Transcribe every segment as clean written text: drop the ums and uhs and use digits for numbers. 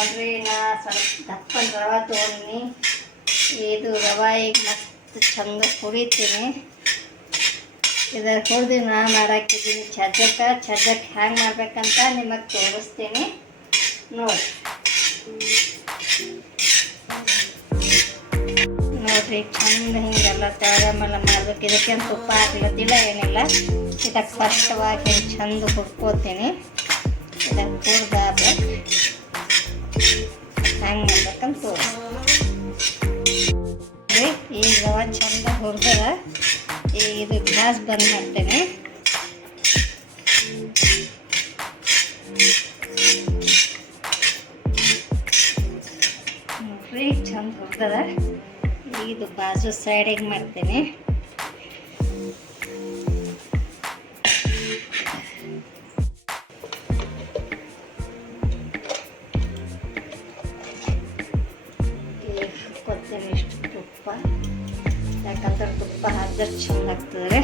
ನೋಡ್ರಿ ನಾ ಸ್ವಲ್ಪ ದಪ್ಪನ ರವೆ ತೊಗೊಂಡು ಇದು ರವೆ ಈಗ ಮಸ್ತ್ ಚಂದ ಹುರಿತೀನಿ. ಇದರ ಹುರಿದು ನಾ ಮಾಡಾಕಿದ್ದೀನಿ ಚಜ್ಜಕ್ಕೆ ಹ್ಯಾಂಗೆ ಮಾಡ್ಬೇಕಂತ ನಿಮಗೆ ತೋರಿಸ್ತೀನಿ ನೋಡಿರಿ. ಚಂದ ಹಿಂಗೆಲ್ಲ ತಳಮಲ್ಲ ಮಾಡ್ಬೇಕು. ಇದಕ್ಕೆ ತುಪ್ಪ ಹಾಕ್ಲತ್ತಿಲ್ಲ ಏನಿಲ್ಲ. ಇದಕ್ಕೆ ಫಸ್ಟವಾಗಿ ಹಿಂಗೆ ಚಂದ ಹುರ್ಕೋತೀನಿ. ಇದಕ್ಕೆ ಹುರಿದಾಗ್ಬೇಕು ಹ್ಯಾಂಗೆ ಮಾಡ್ಬೇಕಂತ ತೋರಿಸ್ತೀನಿ. ಈಗ ರವೆ ಚಂದ ಹುರಿದ ಈಗ ಇದು ಗ್ಯಾಸ್ ಬಂದ್ ಮಾಡ್ತೇನೆ. ನೋಡ್ರಿ ಚಂದ ಹುರಿದ ಇದು ಬಾಜು ಸೈಡಿಗೆ ಮಾಡ್ತೀನಿ. ಹಾಕ್ಕೊತೀನಿ ಇಷ್ಟು ತುಪ್ಪ, ಯಾಕಂದ್ರೆ ತುಪ್ಪ ಹಾಕಿದ್ರೆ ಚಂದ ಆಗ್ತದೆ.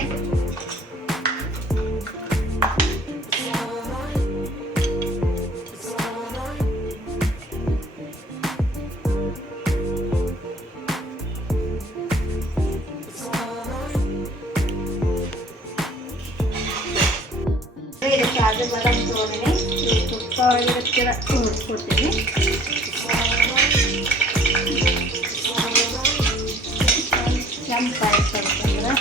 ಇದಕ್ಕೆ ಕಾಜು ಬಾದಾಮ್ ತೊಗೊಂಡಿನಿ. ಈ ತುಪ್ಪ ಒಳಗಿರ್ತೀರ ಹುರ್ಕೊತೀನಿ. ಕೆಂಪಾಯ್ತಂದ್ರೆ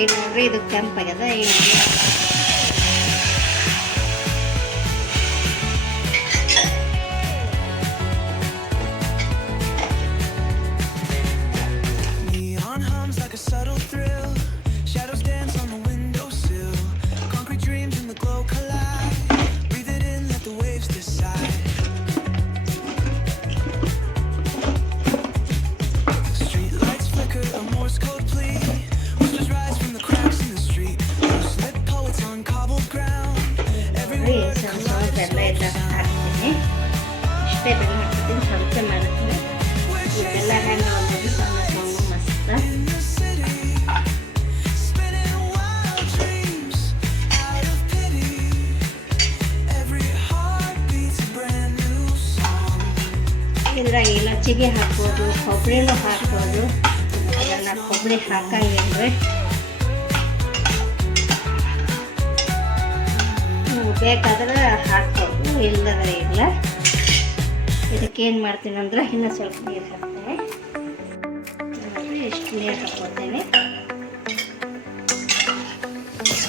ಈಗ ನೋಡ್ರಿ ಇದು ಕೆಂಪಾಗ್ಯದ. ಈಗ ಬೆಲ್ಲ ಎಲ್ಲ ಹಾಕ್ತೀನಿ. ಇಷ್ಟೇ ಬೆಲ್ಲ ಹಾಕ್ತೀನಿ, ಸ್ವಲ್ಪ ಮಾಡ್ತೀನಿ. ಈ ಬೆಲ್ಲ ಹ್ಯಾಂಗ ಒಂದು ಸಣ್ಣ ಮಸ್ತ್. ಇದ್ರಾಗ ಏಲಚ್ಚಿಗೆ ಹಾಕ್ಬೋದು, ಕೊಬ್ಬರಿನೂ ಹಾಕ್ಬೋದು. ಅದನ್ನು ಕೊಬ್ಬರಿ ಹಾಕಂಗಿಲ್ರಿ. ಬೇಕಾದ್ರೆ ಹಾಕ್ಬೋದು, ಇಲ್ಲದ್ರೆ ಇಲ್ಲ. ಇದಕ್ಕೇನು ಮಾಡ್ತೀನಿ ಅಂದ್ರೆ ಇನ್ನೂ ಸ್ವಲ್ಪ ನೀರು ಹಾಕ್ತೀನಿ. ಇಷ್ಟು ನೀರು ಹಾಕ್ಕೊತೀನಿ.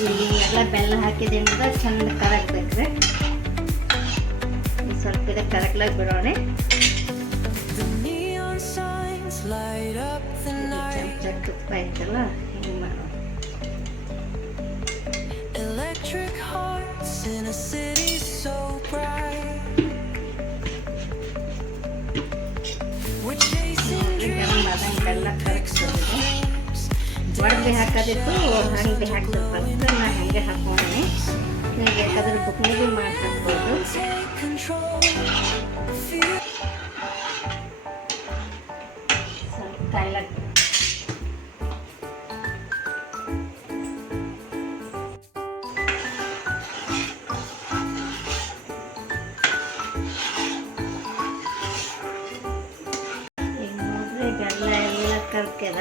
ಇಲ್ಲಿ ಎಲ್ಲ ಬೆಲ್ಲ ಹಾಕಿದ್ದೀನಿ ಅಂದ್ರೆ ಚಂದ ಕರಗಬೇಕ್ರಿ. ಸ್ವಲ್ಪ ಇದಕ್ಕೆ ಕರಗ್ಲಾಗ ಬಿಡೋಣ. ಚಮಚ ತುಪ್ಪ ಐತಲ್ಲ ಹಿಂಗೆ ಮಾಡೋಣ. In a city so bright, we're chasing dreams. ಒಡದೆ ಹಾಕೋದಿತ್ತು, ಹಂಗೆ ಹಾಕ್ಬೇಕು ಅಂತ ನಾ ಹಂಗೆ ಹಾಕ್ಕೊಂಡೆ. ನೀವು ಬೇಕಾದ್ರೆ ಬುಕ್ನಿಗೆ ಮಾಡಿ ಹಾಕ್ಬೋದು. ಸ್ವಲ್ಪ ಕಾಯ್ಲಕ್ಕೆ ಬೆಲ್ಲ ಎಲ್ಲ ಕರ್ಕ್ಯದ.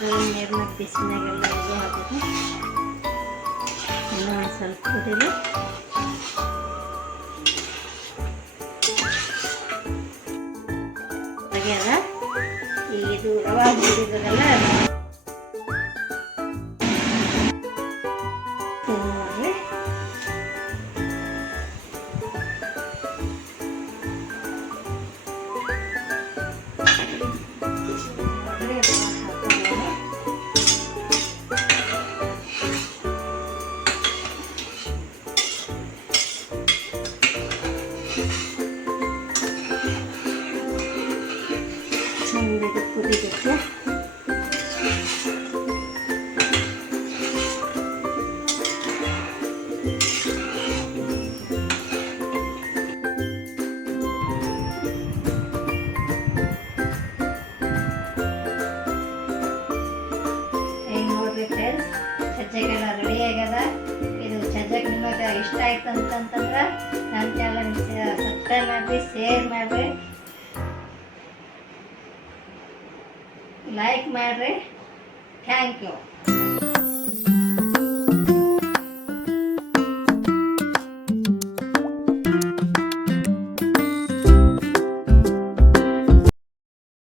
ನೀರಿನ ಬಿಸಿನಾಗೆಲ್ಲ ಇದು ಹಾಕಿದೆ. ಇನ್ನೂ ಒಂದು ಸ್ವಲ್ಪ ಕುದಿಲಿ. ಆಗ್ಯದ. ಇದು ರವೆ ಹುರಿದದಲ್ಲ ಚಂದ ಕುದಿಬೇಕು. ಇಷ್ಟ ಆಯ್ತು ಅಂತಂತಂದ್ರೆ ನನ್ನ ಚಾನಲ್ ಸಬ್ಸ್ಕ್ರೈಬ್ ಮಾಡಿರಿ, ಶೇರ್ ಮಾಡಿರಿ, ಲೈಕ್ ಮಾಡಿರಿ. Thank you.